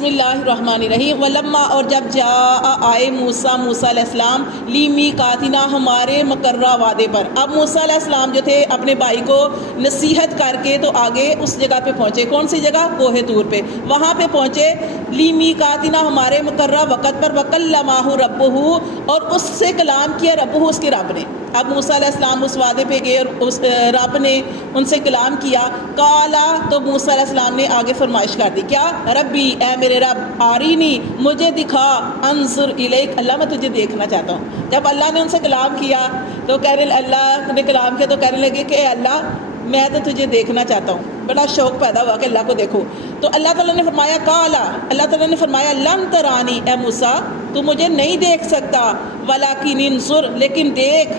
بسم اللہ الرحمن الرحیم ولما اور جب جاء آئے موسیٰ علیہ السلام لیمیقاتنا ہمارے مقررہ وعدے پر. اب موسیٰ علیہ السلام جو تھے اپنے بھائی کو نصیحت کر کے تو آگے اس جگہ پہ پہنچے. کون سی جگہ؟ کوہ طور پہ. وہاں پہ پہنچے لیمیقاتنا ہمارے مقررہ وقت پر. وکلمہ ربہ اور اس سے کلام کیا ربہ اس کے رب نے. اب موسیٰ علیہ السلام اس وعدے پہ گئے اور اس رب نے ان سے کلام کیا. قالا تو موسیٰ علیہ السلام نے آگے فرمائش کر دی. کیا؟ ربی اے میرے رب آرینی مجھے دکھا انظر الیک اللہ میں تجھے دیکھنا چاہتا ہوں. جب اللہ نے ان سے کلام کیا تو اللہ نے کلام کیا تو کہنے لگے کہ اے اللہ میں تو تجھے دیکھنا چاہتا ہوں. بڑا شوق پیدا ہوا کہ اللہ کو دیکھو. تو اللہ تعالیٰ نے فرمایا قالا اللہ تعالیٰ نے فرمایا لن ترانی اے موسیٰ تو مجھے نہیں دیکھ سکتا ولیکن انظر لیکن دیکھ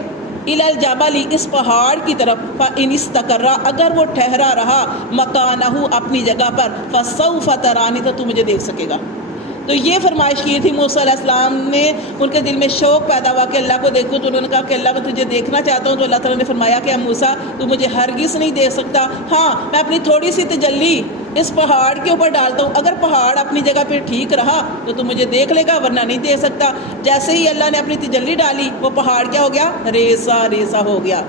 الی الجبل اس پہاڑ کی طرف. فإن استقر اگر وہ ٹھہرا رہا مکانہ اپنی جگہ پر فسوف ترانی تو مجھے دیکھ سکے گا. تو یہ فرمائش کی تھی موسیٰ علیہ السلام نے. ان کے دل میں شوق پیدا ہوا کہ اللہ کو دیکھو تو انہوں نے کہا کہ اللہ میں تجھے دیکھنا چاہتا ہوں. تو اللہ تعالیٰ نے فرمایا کہ اے موسیٰ تو مجھے ہرگز نہیں دیکھ سکتا. ہاں میں اپنی تھوڑی سی تجلی اس پہاڑ کے اوپر ڈالتا ہوں. اگر پہاڑ اپنی جگہ پہ ٹھیک رہا تو مجھے دیکھ لے گا ورنہ نہیں دیکھ سکتا. جیسے ہی اللہ نے اپنی تجلی ڈالی وہ پہاڑ کیا ہو گیا؟ ریزہ ریزہ ہو گیا.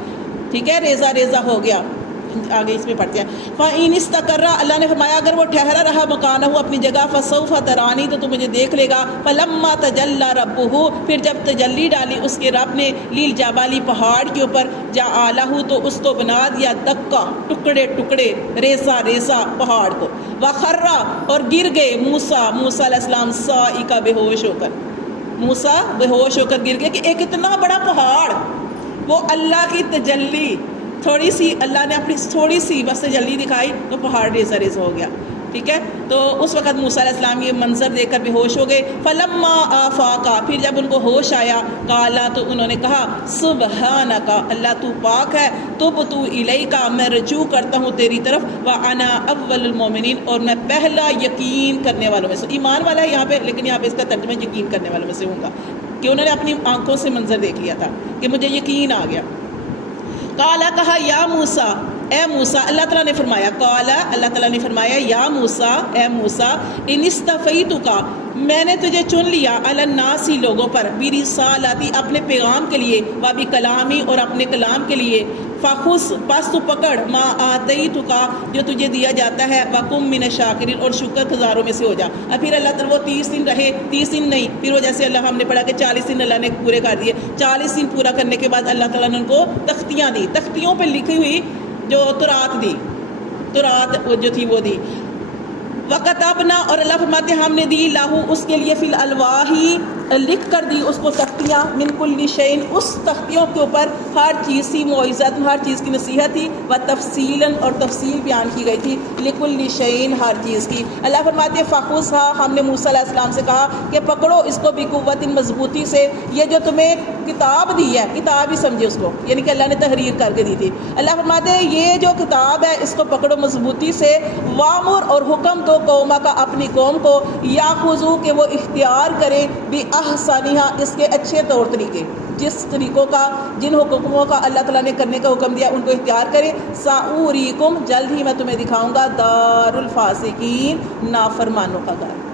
ٹھیک ہے ریزہ ریزہ ہو گیا. آگے اس میں پڑھتے ہیں. فَإِنِ اسْتَقَرَّ اللہ نے فرمایا اگر وہ ٹھہرا رہا مکانہ اپنی جگہ فَسَوْفَ تَرَانِي تو مجھے دیکھ لے گا. فَلَمَّا تَجَلَّى رَبُّهُ پھر جب تجلی ڈالی اس کے رب نے لِلْجَبَلِ پہاڑ کے اوپر جَعَلَهُ تو اس کو بنا دیا دکا ٹکڑے ٹکڑے ریزہ ریزہ پہاڑ کو. وَخَرَّ اور گر گئے موسیٰ علیہ السلام صَاعِقًا بے ہوش ہو کر. موسیٰ بے ہوش ہو کر گر گئے کہ ایک اتنا بڑا پہاڑ وہ اللہ کی تجلی تھوڑی سی اللہ نے اپنی تھوڑی سی بس تجلی دکھائی تو پہاڑ ریزہ ریزہ ہو گیا. ٹھیک ہے تو اس وقت موسیٰ علیہ السلام یہ منظر دیکھ کر بے ہوش ہو گئے. فلما آفاقا پھر جب ان کو ہوش آیا قالا تو انہوں نے کہا سبحانک اللہ تو پاک ہے تبت الیک میں رجوع کرتا ہوں تیری طرف وانا اول المؤمنین اور میں پہلا یقین کرنے والوں میں سے. ایمان والا ہے یہاں پہ لیکن یہاں پہ اس کا ترجمہ یقین کرنے والوں میں سے ہوں گا کہ انہوں نے اپنی آنکھوں سے منظر دیکھ لیا تھا کہ مجھے یقین آ گیا. قالا کہا یا موسیٰ اے موسیٰ اللہ تعالیٰ نے فرمایا قالا اللہ تعالیٰ نے فرمایا یا موسیٰ اے موسیٰ ان اصطفیتک میں نے تجھے چن لیا علی الناس لوگوں پر برسالتی اپنے پیغام کے لیے و بکلامی اور اپنے کلام کے لیے. فخذ پس تو پکڑ ما آتیتک جو تجھے دیا جاتا ہے وکم من الشاکرین اور شکر گزاروں میں سے ہو جا. اور پھر اللہ تعالیٰ وہ 30 دن رہے 30 دن نہیں پھر وہ جیسے اللہ ہم نے پڑھا کہ 40 دن اللہ نے پورے کر دیے. 40 دن پورا کرنے کے بعد اللہ تعالیٰ نے ان کو تختیاں دی. تختیوں پہ لکھی ہوئی جو تورات دی تورات جو تھی وہ دی. وَكَتَبْنَا اور اللہ فرماتے ہم نے دی لاہو اس کے لیے فی الالواحی لکھ کر دی اس کو تختیاں من کل شیء اس تختیوں کے اوپر ہر چیز تھی موعظت ہر چیز کی نصیحت تھی و تفصیلاً اور تفصیل بیان کی گئی تھی لکل شیء ہر چیز کی. اللہ فرماتے فخذھا ہم نے موسیٰ علیہ السلام سے کہا کہ پکڑو اس کو بقوت مضبوطی سے. یہ جو تمہیں کتاب دی ہے کتاب ہی سمجھے اس کو یعنی کہ اللہ نے تحریر کر کے دی تھی. اللہ فرماتے ہیں یہ جو کتاب ہے اس کو پکڑو مضبوطی سے. وامر اور حکم تو قومہ کا اپنی قوم کو یاخذو کہ وہ اختیار کرے باحسنھا اس کے اچھے طور طریقے جس طریقوں کا جن حکموں کا اللہ تعالیٰ نے کرنے کا حکم دیا ان کو اختیار کرے. ساوریکم جلد ہی میں تمہیں دکھاؤں گا دار الفاسقین نافرمانوں کا گھر.